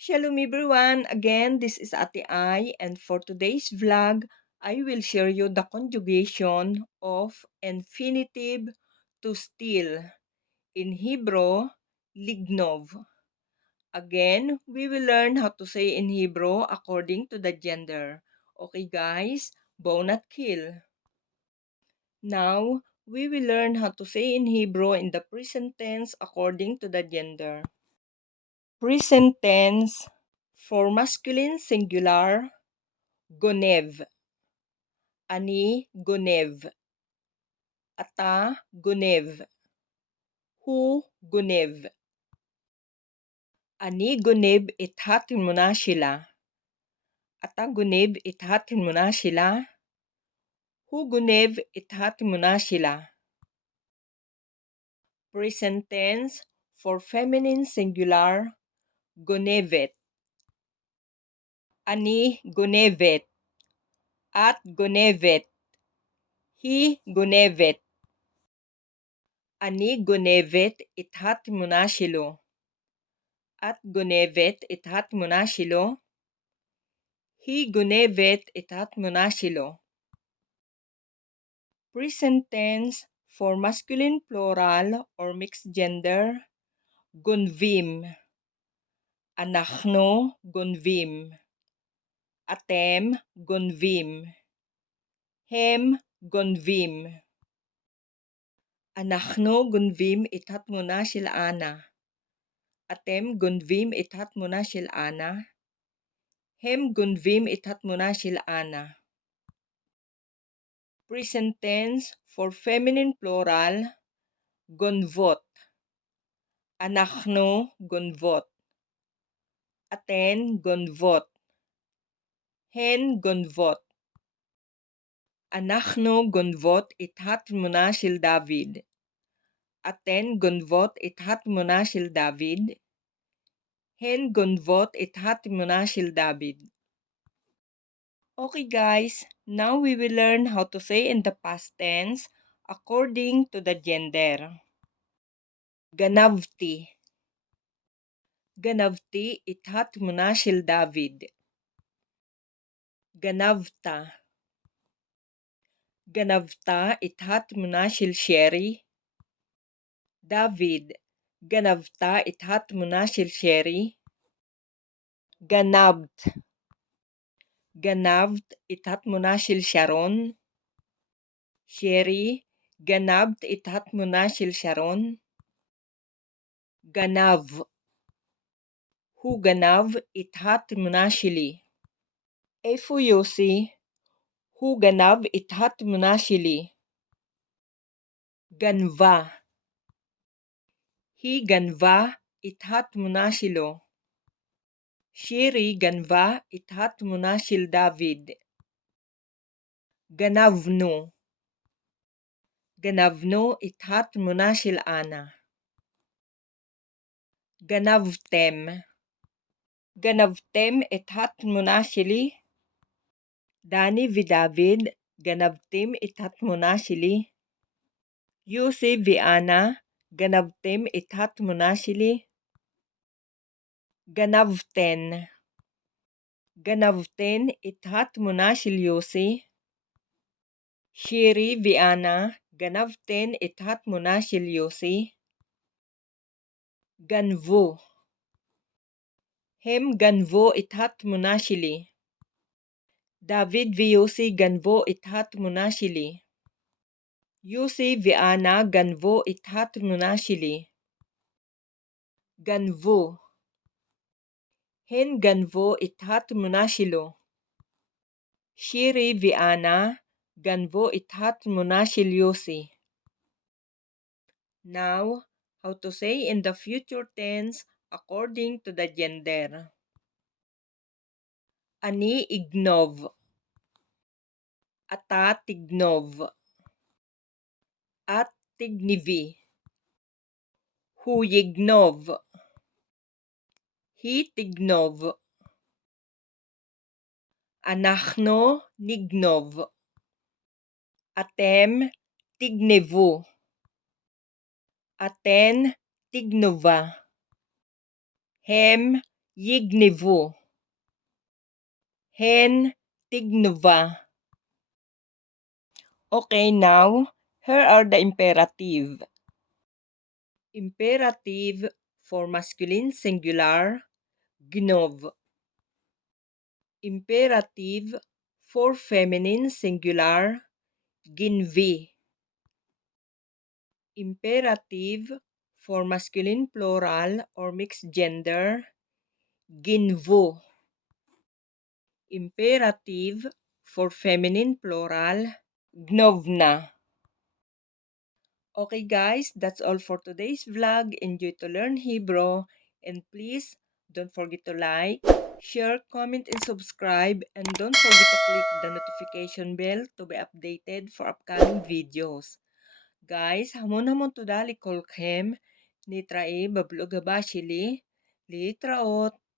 Shalom everyone! Again, this is Ate Ai, and for today's vlog, I will share you the conjugation of infinitive to still. In Hebrew, lignov. Again, we will learn how to say in Hebrew according to the gender. Okay guys, bow not kill. Now, we will learn how to say in Hebrew in the present tense according to the gender. Present tense for masculine singular, gonev. Ani gonev. Ata gonev. Hu gonev. Ani gonev ithatin mo na sila. Ata gonev ithatin mo na sila. Hu gonev ithatin mo na sila. Present tense for feminine singular, gonevet. Ani gonevet. At gonevet. Hi gonevet. Ani gonevet ithatin mo na silo. At gonevet ithat mo na silo. Hi gonevet ithat mo na silo. Present tense for masculine plural or mixed gender, gonvim. Anachno gonvim. Atem gonvim. Hem gonvim. Anachno gonvim ithat mo na sila ana. Atem gonvim ithat mo na sila ana. Hem gonvim ithat mo na sila ana. Present tense for feminine plural, gonvot. Anachno gonvot. Aten gonvot. Hen gonvot. Anachno gonvot ithat mo na sil David. Aten gonvot ithat mo na sil David. Hen gonvot ithat mo na sil David. Okay guys, now we will learn how to say in the past tense according to the gender. Ganavti. Ganavti ithat mo na sil David. Ganavta. Ganavta ithat mo na sil Sherry. David. Ganavta ithat mo na sil Sherry. Ganabt. Ganabt ithat mo na sil Sharon. Sherry. Ganabt ithat mo na sil Sharon. Ganav. Hu ganav ithat mo na sili. Efu Yossi. Hu ganav ithat mo na sili. Ganva. Hi ganva ithat mo na silo. Shiri ganva ithat mo na sil David. Ganavno. Ganavno ithat mo na sil Ana. Ganavtem. Ganavtem ithat mo na sili. Dani vi David. Ganavtem ithat mo na sili. Yossi vi Ana. Ganavtem ithat mo na sili. Ganavten. Ganavten ithat mo na sil Yossi. Shiri vi Ana. Ganavten ithat mo na sil Yossi. Ganvo. Hem ganvo ithat mo na sili. David vi Yossi ganvo ithat mo na sili. Yossi vi Ana ganvo ithat mo na sili. Ganvo. Hen ganvo ithat mo na silo. Shiri vi Ana ganvo ithat mo na sil Yossi. Now, how to say in the future tense according to the gender. Ani ignov. Ata tignov. At tignivi. Hu yignov. Hi tignov. Anachno nignov. Atem tignevu. Aten tignova. Hem Yignevu. Hen tignova. Okay, now, here are the imperative. Imperative for masculine singular, gnov. Imperative for feminine singular, ginvi. Imperative for masculine plural or mixed gender, ginvo. Imperative for feminine plural, gnovna. Okay guys, that's all for today's vlog. Enjoy to learn Hebrew, and please don't forget to like, share, comment, and subscribe, and don't forget to click the notification bell to be updated for upcoming videos. Guys, hamon-hamon תודה לכולכם. נתראה בבלוג הבא שלי. להתראות.